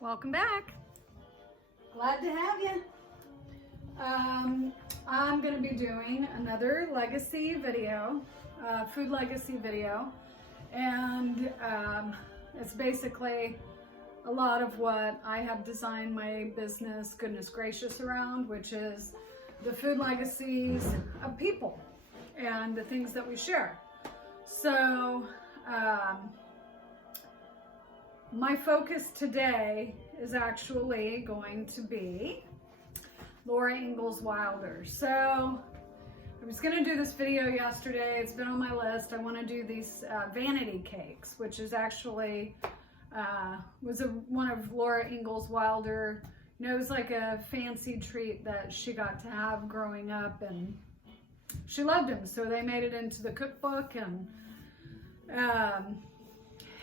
Welcome back. Glad to have you. I'm going to be doing another legacy video, food legacy video, and it's basically a lot of what I have designed my business, goodness gracious, around, which is the food legacies of people and the things that we share. So my focus today is actually going to be Laura Ingalls Wilder. So I was going to do this video yesterday. It's been on my list. I want to do these Vanity cakes, which is actually one of Laura Ingalls Wilder. You know, it was like a fancy treat that she got to have growing up, and she loved them. So they made it into the cookbook,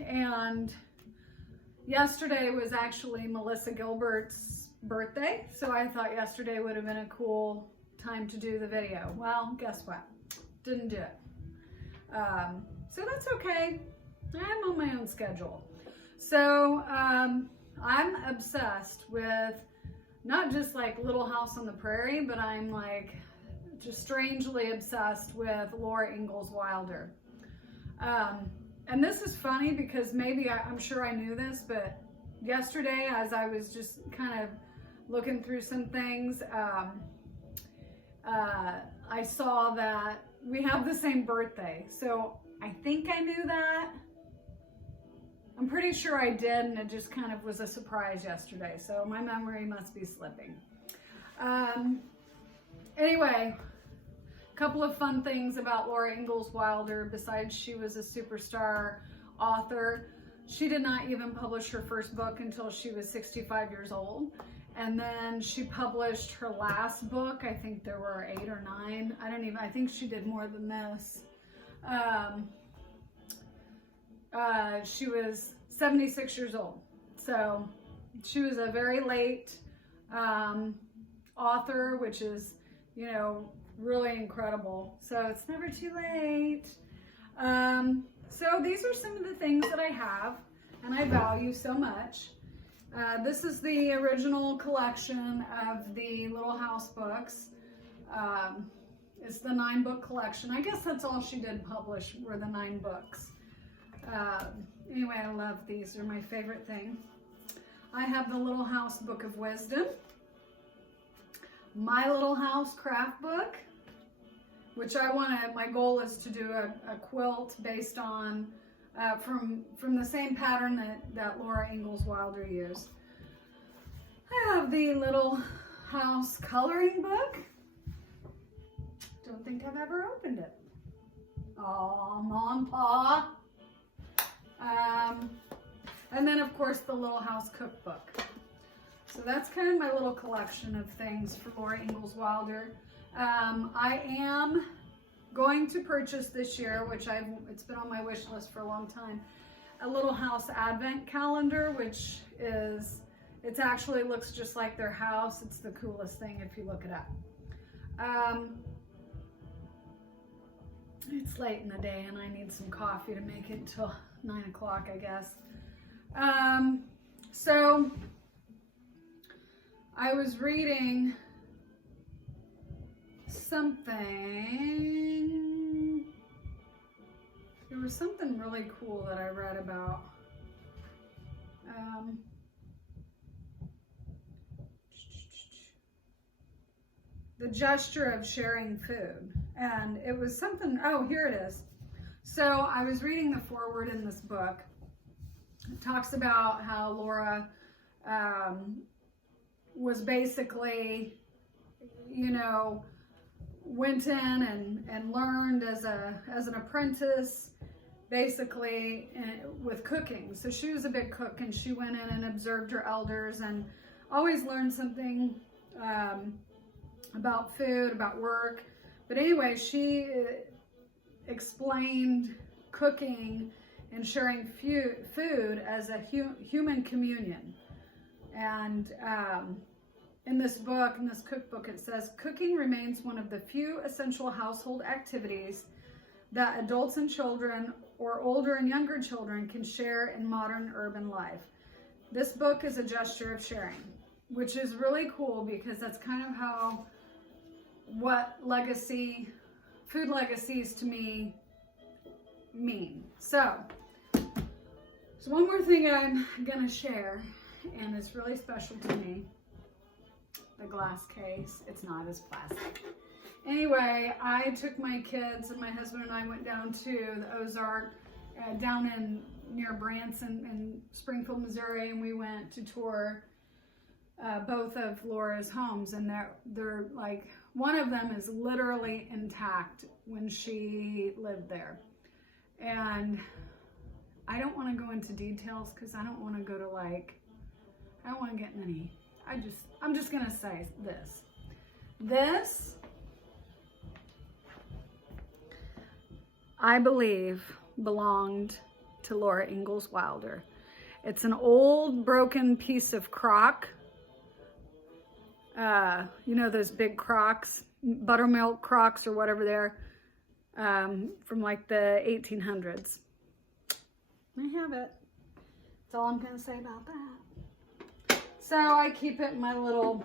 and yesterday was actually Melissa Gilbert's birthday, so I thought yesterday would have been a cool time to do the video. Well, guess what? Didn't do it. So that's okay. I'm on my own schedule. So I'm obsessed with not just like Little House on the Prairie, but I'm like just strangely obsessed with Laura Ingalls Wilder. And this is funny because maybe I'm sure I knew this, but yesterday as I was just kind of looking through some things, I saw that we have the same birthday. So I think I knew that. I'm pretty sure I did, and it just kind of was a surprise yesterday. So my memory must be slipping. Anyway, a couple of fun things about Laura Ingalls Wilder. Besides she was a superstar author, she did not even publish her first book until she was 65 years old. And then she published her last book. I think there were 8 or 9. I think she did more than this. She was 76 years old. So she was a very late author, which is, you know, really incredible. So it's never too late. So these are some of the things that I have and I value so much. This is the original collection of the Little House books. It's the 9-book collection. I guess that's all she did publish were the 9 books. Anyway, I love these. They're my favorite thing. I have the Little House Book of Wisdom, My Little House craft book, which my goal is to do a quilt based on, from the same pattern that Laura Ingalls Wilder used. I have the Little House coloring book. Don't think I've ever opened it. Aw, Mom, Pa. And then of course the Little House cookbook. So that's kind of my little collection of things for Laura Ingalls Wilder. I am going to purchase this year, which it's been on my wish list for a long time, a Little House advent calendar, which it actually looks just like their house. It's the coolest thing if you look it up. It's late in the day and I need some coffee to make it till 9 o'clock, I guess. So I was reading something. There was something really cool that I read about. The gesture of sharing food. And it was something, oh, here it is. So I was reading the foreword in this book. It talks about how Laura was basically, you know, went in and learned as an apprentice, basically with cooking. So she was a big cook, and she went in and observed her elders and always learned something about food, about work. But anyway, she explained cooking and sharing food as a human communion. And in this book, in this cookbook, it says, cooking remains one of the few essential household activities that adults and children, or older and younger children, can share in modern urban life. this book is a gesture of sharing, which is really cool because that's kind of how what food legacies to me mean. So one more thing I'm gonna share, and it's really special to me. The glass case, it's not as plastic. Anyway, I took my kids and my husband and I went down to the Ozark, down in near Branson in Springfield, Missouri, and we went to tour both of Laura's homes, and they're like, one of them is literally intact when she lived there. And I don't want to go into details because I don't want to go to I don't want to get any. I'm just going to say this. This, I believe, belonged to Laura Ingalls Wilder. It's an old broken piece of crock. You know those big crocks, buttermilk crocks or whatever they're, from like the 1800s. I have it. That's all I'm going to say about that. So I keep it in my little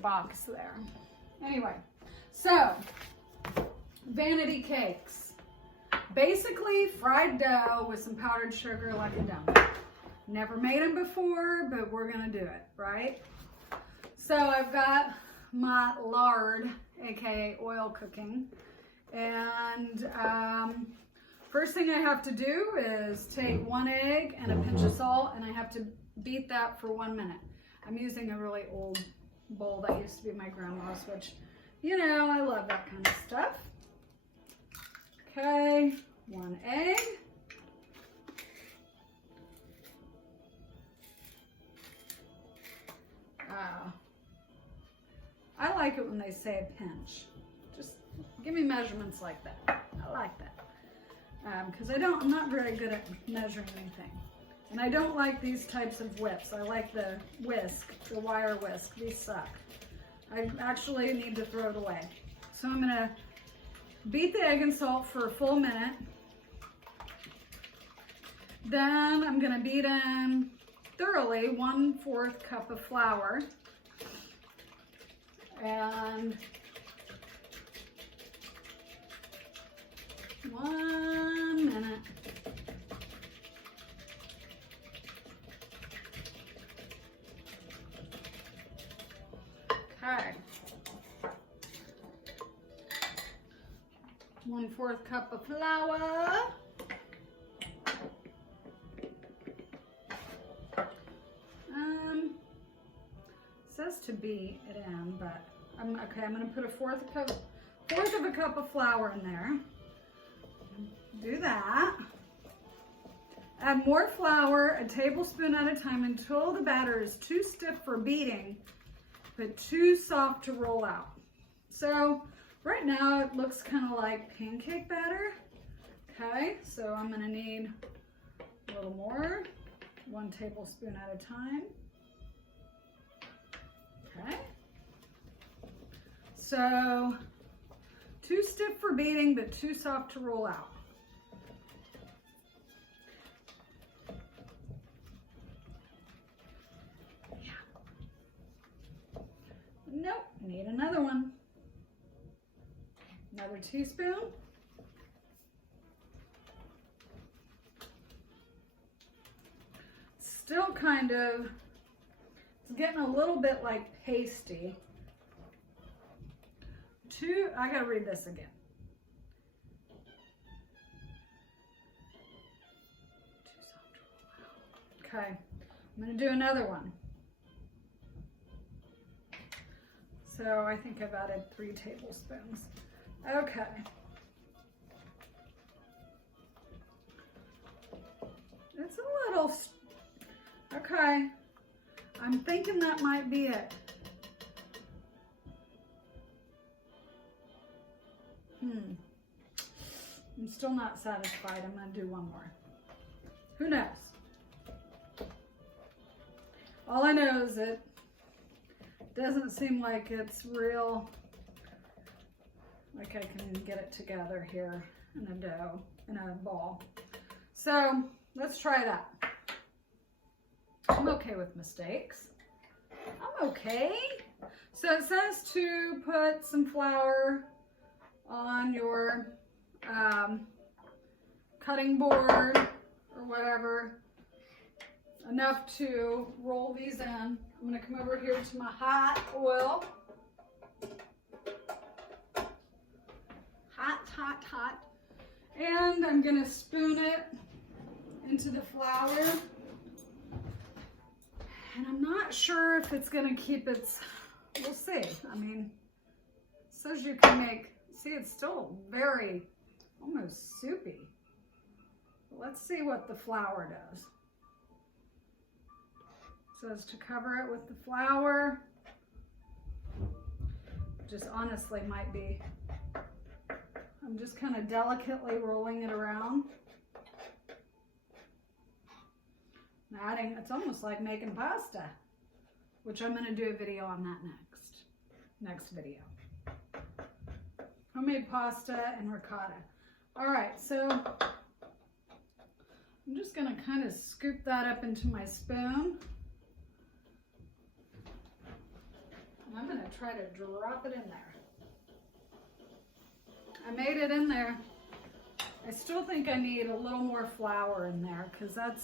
box there. Anyway, so Vanity cakes. Basically fried dough with some powdered sugar like a donut. Never made them before, but we're going to do it, right? So I've got my lard, aka oil cooking, and first thing I have to do is take 1 egg and a pinch of salt, and I have to beat that for 1 minute. I'm using a really old bowl that used to be my grandma's, which, you know, I love that kind of stuff. Okay, 1 egg. I like it when they say a pinch. Just give me measurements like that. I like that. Because I'm not very good at measuring anything. And I don't like these types of whips. I like the whisk, the wire whisk. These suck. I actually need to throw it away. So I'm gonna beat the egg and salt for a full minute. Then I'm gonna beat in thoroughly 1/4 cup of flour. And 1 minute. Okay. 1/4 cup of flour. Says to beat it in, but I'm going to put a fourth of a cup of flour in there. Do that. Add more flour, a tablespoon at a time, until the batter is too stiff for beating, but too soft to roll out. So right now it looks kind of like pancake batter. Okay, so I'm going to need a little more, 1 tablespoon at a time. Okay. So too stiff for beating, but too soft to roll out. Yeah. Nope, need another one. Another teaspoon. Still kind of, it's getting a little bit like pasty. I gotta read this again. Too soft to roll out. Okay, I'm gonna do another one. So I think I've added 3 tablespoons. Okay. It's a little, okay. I'm thinking that might be it. I'm still not satisfied. I'm going to do one more. Who knows? All I know is it doesn't seem like it's real, like I can get it together here in a dough, in a ball. So let's try that. I'm okay with mistakes. I'm okay. So it says to put some flour on your cutting board or whatever, enough to roll these in. I'm going to come over here to my hot oil. Hot, hot, hot. And I'm going to spoon it into the flour. And I'm not sure if it's going to keep its, we'll see. I mean, it says you can make, see, it's still very, almost soupy. Let's see what the flour does. It says to cover it with the flour. Just honestly might be, I'm just kind of delicately rolling it around. Adding, it's almost like making pasta, which I'm going to do a video on that next video. Homemade pasta and ricotta. All right, so I'm just going to kind of scoop that up into my spoon. And I'm going to try to drop it in there. I made it in there. I still think I need a little more flour in there because that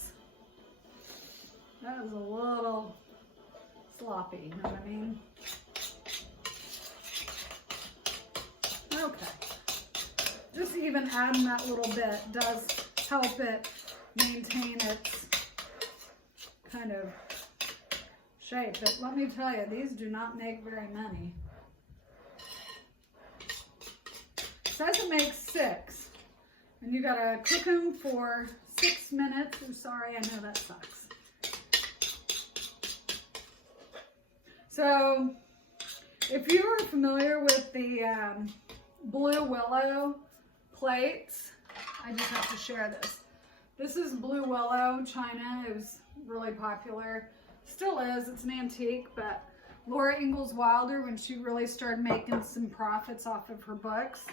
is a little sloppy, you know what I mean? Okay. Just even adding that little bit does help it maintain its kind of shape. But let me tell you, these do not make very many. It says it makes 6. And you gotta cook them for 6 minutes. I'm sorry, I know that sucks. So, if you are familiar with the Blue Willow plates, I just have to share this. This is Blue Willow, China. It was really popular. Still is. It's an antique, but Laura Ingalls Wilder, when she really started making some profits off of her books,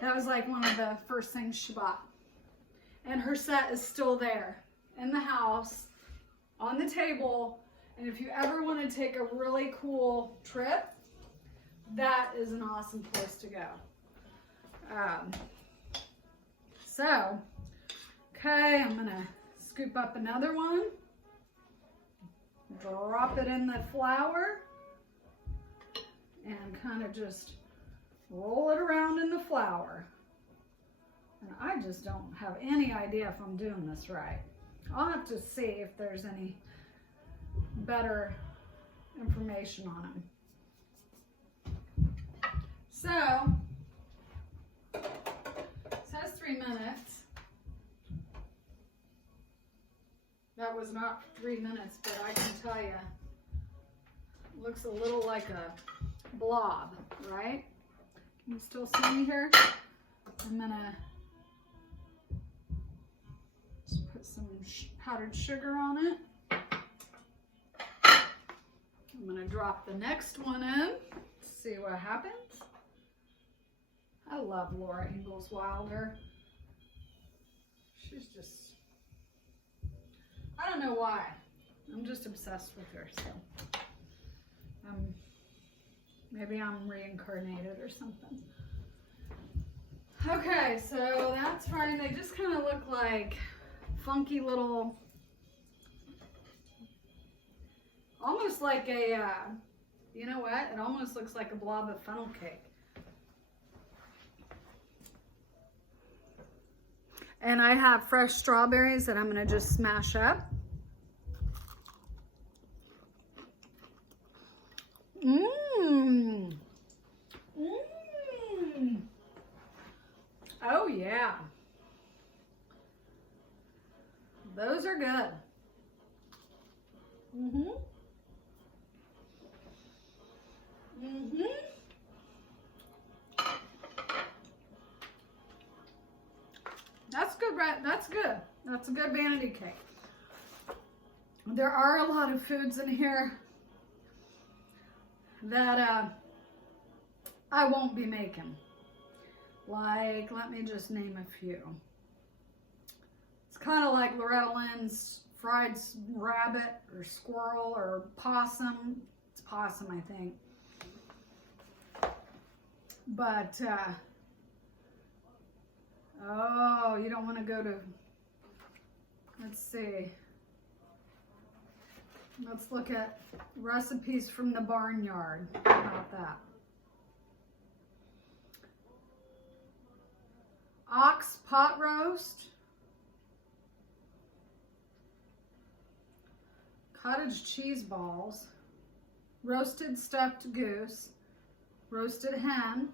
that was like one of the first things she bought. And her set is still there in the house, on the table. And if you ever want to take a really cool trip, that is an awesome place to go. Okay, I'm going to scoop up another one, drop it in the flour, and kind of just roll it around in the flour. And I just don't have any idea if I'm doing this right. I'll have to see if there's any better information on them. So, it says 3 minutes. That was not 3 minutes, but I can tell you, it looks a little like a blob, right? Can you still see me here? I'm gonna just put some powdered sugar on it. I'm gonna drop the next one in, see what happens. I love Laura Ingalls Wilder. She's just, I don't know why. I'm just obsessed with her, so maybe I'm reincarnated or something. Okay, so that's fine. They just kind of look like funky little, almost like a, you know what? It almost looks like a blob of funnel cake. And I have fresh strawberries that I'm going to just smash up. Mmm. Mmm. Oh, yeah. Those are good. Mm-hmm. Mm-hmm. That's good, right? That's good. That's a good vanity cake. There are a lot of foods in here that I won't be making. Like, let me just name a few. It's kind of like Loretta Lynn's fried rabbit or squirrel or possum. It's possum, I think. But, oh, you don't want to go to, let's see. Let's look at recipes from the barnyard. How about that? Ox pot roast. Cottage cheese balls. Roasted stuffed goose. Roasted hen.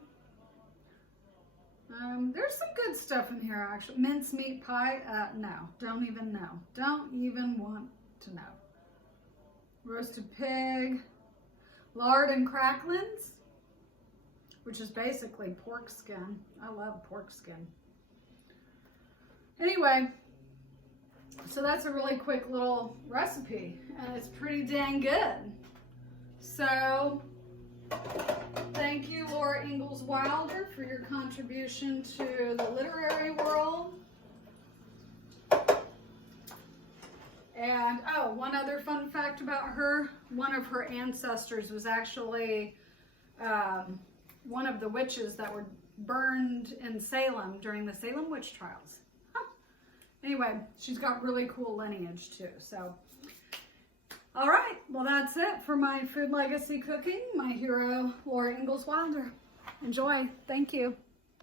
There's some good stuff in here, actually. Mincemeat pie. No, don't even know. Don't even want to know. Roasted pig. Lard and cracklings, which is basically pork skin. I love pork skin. Anyway, so that's a really quick little recipe, and it's pretty dang good. So, thank you, Laura Ingalls Wilder, for your contribution to the literary world. And, oh, one other fun fact about her, one of her ancestors was actually one of the witches that were burned in Salem during the Salem witch trials. Huh. Anyway, she's got really cool lineage too, so. All right, well that's it for my food legacy cooking. My hero, Laura Ingalls Wilder. Enjoy, thank you.